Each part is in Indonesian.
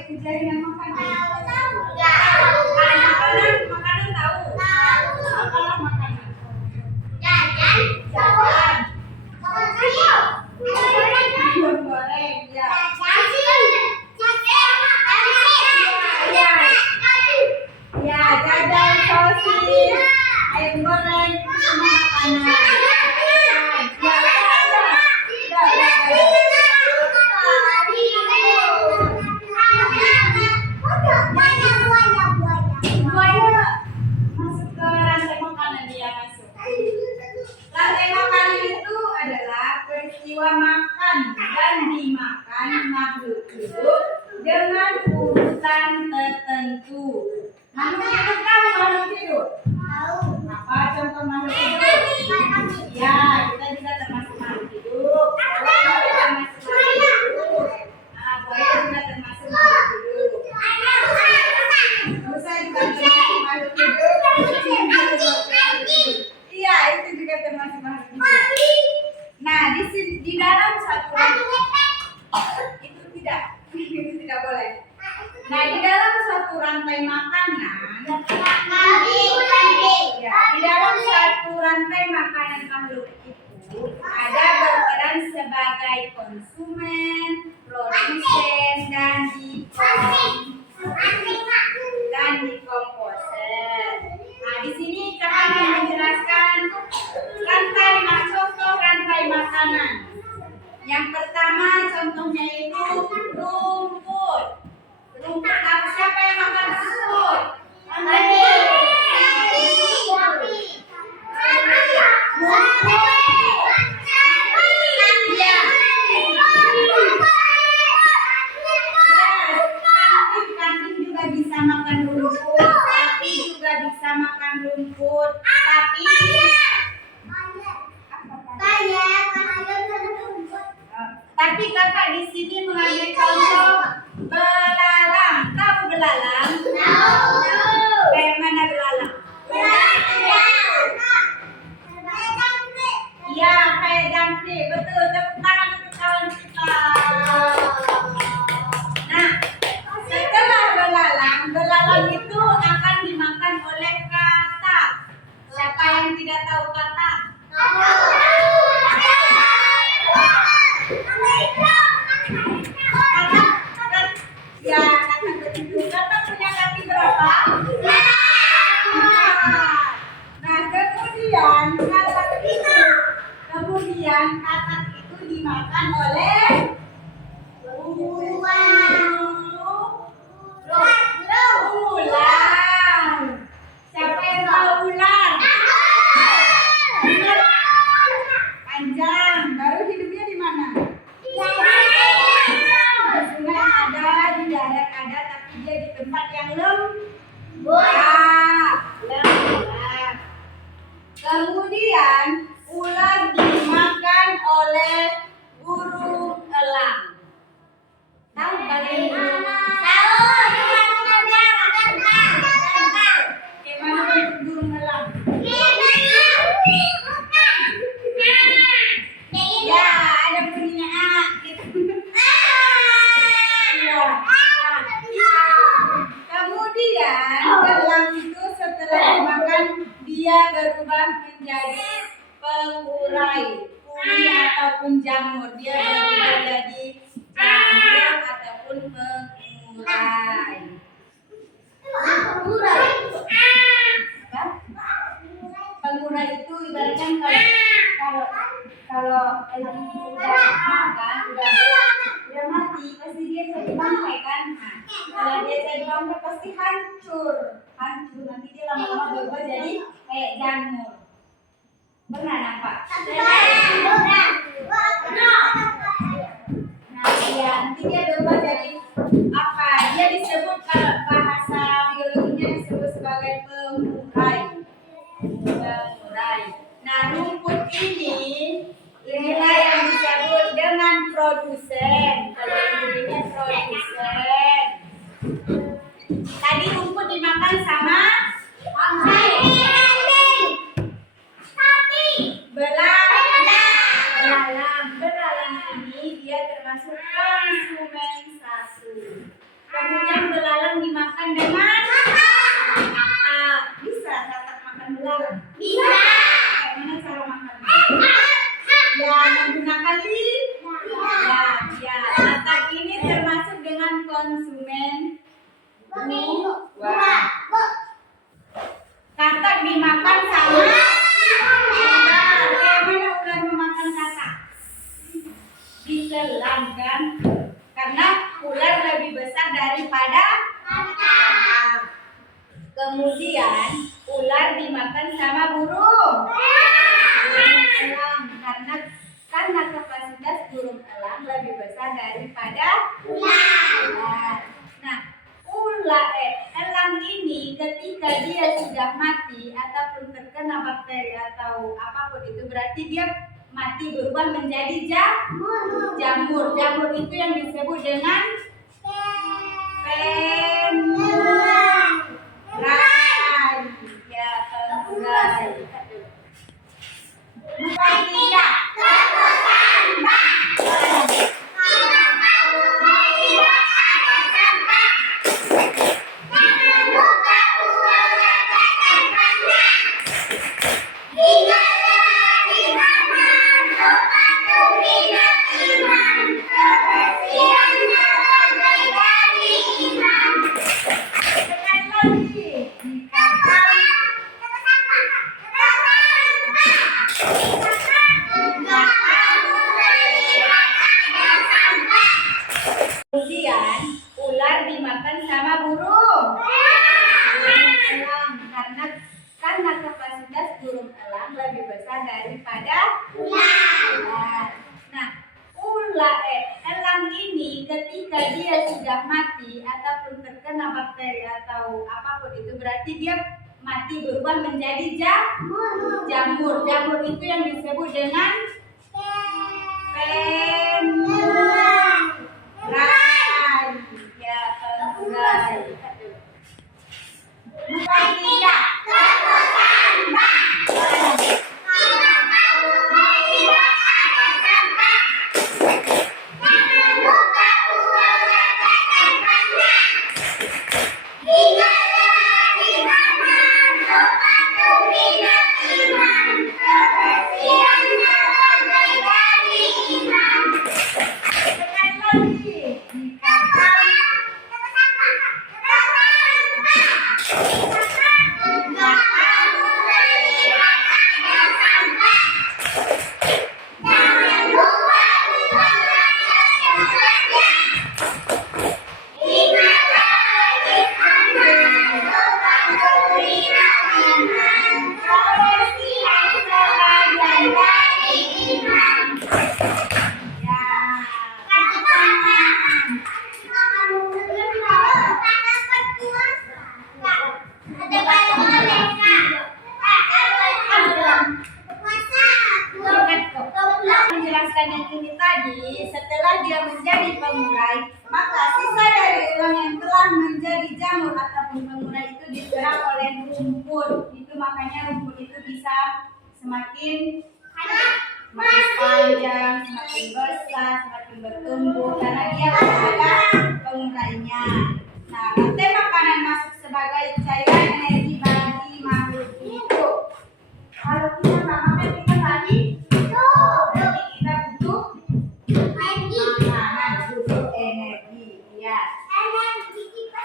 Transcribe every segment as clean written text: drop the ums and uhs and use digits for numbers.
itu jaringan makanan? Tahu. Makanan tahu. Apalah makanan? Jajan. Jajan. Goreng. Goreng, ya. Ya, jajan, sosis, ayam goreng, semua makanan. Ya, buaya masuk ke rantai makanan, dia masuk. Rantai makanan itu adalah peristiwa makan dan dimakan makhluk hidup dengan urutan tertentu. Makhluk hidup tahu makhluk hidup? Apa contoh makhluk hidup? Ya, kita juga termasuk makhluk hidup. Buaya juga termasuk makhluk hidup. Buaya juga termasuk makhluk hidup. Rusa juga termasuk makhluk hidup. Iya, itu juga termasuk makhluk hidup. Nah, di dalam satu itu tidak boleh. Nah, di dalam suatu rantai makanan, ya, di dalam suatu rantai makanan makhluk itu ada berperan sebagai konsumen, produsen, dan dekomposer. Nah, di sini kami akan menjelaskan contoh rantai makanan. Yang pertama contohnya itu rumput. Siapa yang makan rumput? Kambing juga bisa makan rumput, sapi juga bisa makan rumput, tapi kakak di sini mengambil contoh belalang. Tahu belalang? Kayak mana belalang? Iya, kayak jangkrik. Betul. Tepuk tangan untuk kawan kita. Nah, setelah belalang itu akan dimakan oleh katak. Siapa yang tidak tahu katak? Ya, katak begitu. Katak punya kaki berapa? Nah, kemudian katak itu dimakan oleh ular. Siapa yang tahu ular? Panjang. Baru hidupnya di mana? Di sungai ada, di darat ada, tapi dia di tempat yang lembab. Kemudian ular dimakan oleh burung elang. Tahu kalian burung elang? Gimana bentuk burung elang? Ya, ada bunyinya A. Ya. Kemudian elang itu setelah dimakan dia berubah menjadi pengurai, kuning ataupun jamur. Dia berubah jadi jamur ataupun pengurai. Pengurai itu ibaratkan kalau udah makan, udah mati, pasti dia jadi bangkai kan? Nah, kalau dia jadi bangkai pasti hancur. Nanti dia lama-lama berubah jadi kayak jamur. Pernah nampak? Nah, ya, nanti dia berubah jadi apa? Dia disebut kalau bahasa biologinya disebut sebagai pengurai. Nah, rumput inilah yang disebut dengan produsen. Kalau ini produsen. Tadi rumput dimakan sama belalang ini dia termasuk konsumen satu. makan dengan kata. Bisa kata makan belalang? Bisa. Kayak mana cara makannya? Ya, menggunakan lidah. Ya, kata ini termasuk dengan konsumen dua. Katak dimakan sama ular. Bagaimana ular memakan katak? Ditelan kan? Karena ular lebih besar daripada katak. Kemudian ular dimakan sama burung. Burung elang karena kapasitas burung elang lebih besar daripada ular. Nah, elang ini ketika dia sudah mati ataupun terkena bakteri atau apapun itu berarti dia mati berubah menjadi jamur. Jamur itu yang disebut dengan penurai. Ya, penurai. Bukan tidak. Kemudian ular dimakan sama burung elang karena kapasitas burung elang lebih besar daripada ular. Nah, elang ini ketika dia sudah mati ataupun terkena bakteri atau apapun itu berarti dia mati berubah menjadi jamur. Jamur itu yang disebut dengan penurai. Ya, penurai. Bukan tidak. Menjelaskan yang ini tadi, setelah dia menjadi pengurai, maka sisa dari elang yang telah menjadi jamur ataupun pengurai itu diserap oleh rumput. Itu makanya rumput itu bisa semakin panjang, semakin besar, semakin bertumbuh karena dia ada pengurainya. Nah, rantai makanan masuk sebagai cairan energi bagi makhluk hidup. Kalau kita nggak makan kita tadi berarti kita butuh makanan, butuh energi. Ya.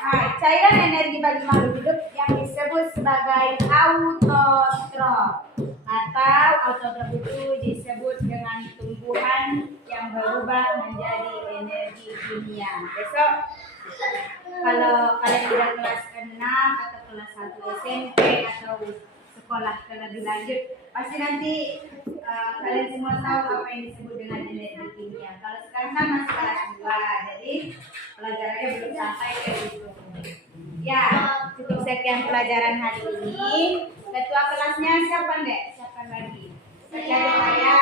Nah, cairan energi bagi makhluk hidup yang disebut sebagai autotrof atau autotrof itu disebut dengan tumbuhan yang berubah menjadi energi kimia. Besok kalau kalian udah kelas 6 atau kelas 1 SMP atau sekolah lebih lanjut, pasti nanti kalian semua tahu apa yang disebut dengan energi kimia. Kalau sekarang kan masih kelas 2, jadi pelajarannya belum sampai ke situ. Ya, cukup sekian pelajaran hari ini. Ketua kelasnya siapa, Dek? Siapa lagi? Saya. Ya.